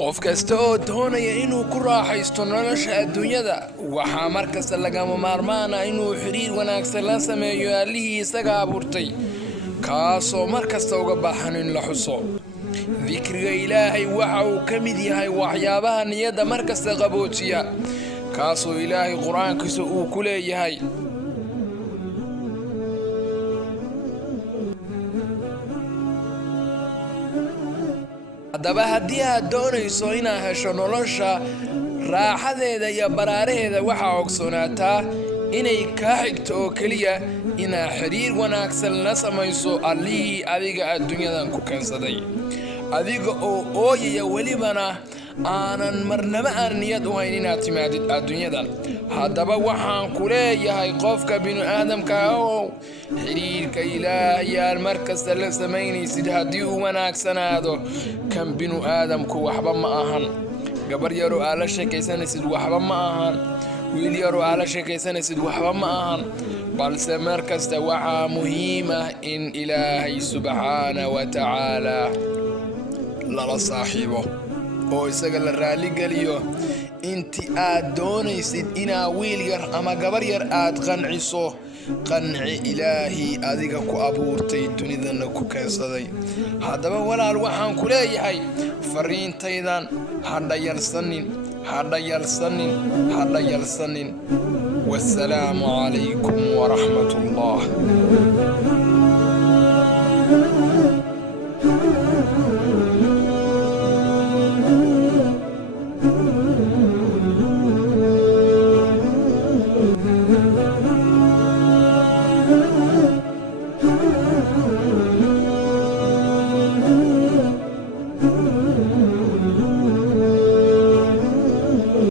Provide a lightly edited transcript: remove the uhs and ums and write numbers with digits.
qof kasta oo doonaya inuu ku raaxaysto nolosha adduunyada waxaa markasta lagama maarmaan ah inuu xiriir wanaagsan la sameeyo Allihii isaga abuurtay kaasoo markasta uga baahan in la xuso dikriga Ilaahay waxa uu ka mid yahay waxyaabaha niyada markasta qaboojiya kaasoo Ilaahay quraankiisa uu ku leeyahay haddaba haddii aad doonayso inaad hesho nolosha raaxadeeda iyo baraaraheeda waxaa ogsoonaataa inay kaa xigto oo keliya inaad xiriir wanaagsan la samayso Allihii adiga adduunyadan ku keensaday adiga oo ooyaya welibana aanan marnaba aan niyad u hayn inaad timaadid adduunyadan haddaba waxaan ku leeyahay qofka bini'aadamka oo xiriirka Ilaahay aad markasta la samaynaysid haddii uu wanaagsanaado kan bini'aadamku waxba ma ahan gabar yar oo aad la sheekaysanaysid waxba ma ahan wiil yar oo aad la sheekaysanaysid waxba ma ahan balse markasta waxaa muhiim ah in Ilaahay subxaanahu wa tacaala lala saaxiibo oo isaga la raali geliyo intii aad doonaysid inaad wiil yar ama gabar yar aad qanciso qanci Ilaahay adiga ku abuurtay dunidana ku keensaday haddaba walaal waxaan ku leeyahay fariintaydan hadha yalsanin wassalaamu calaykum waraxmatullaah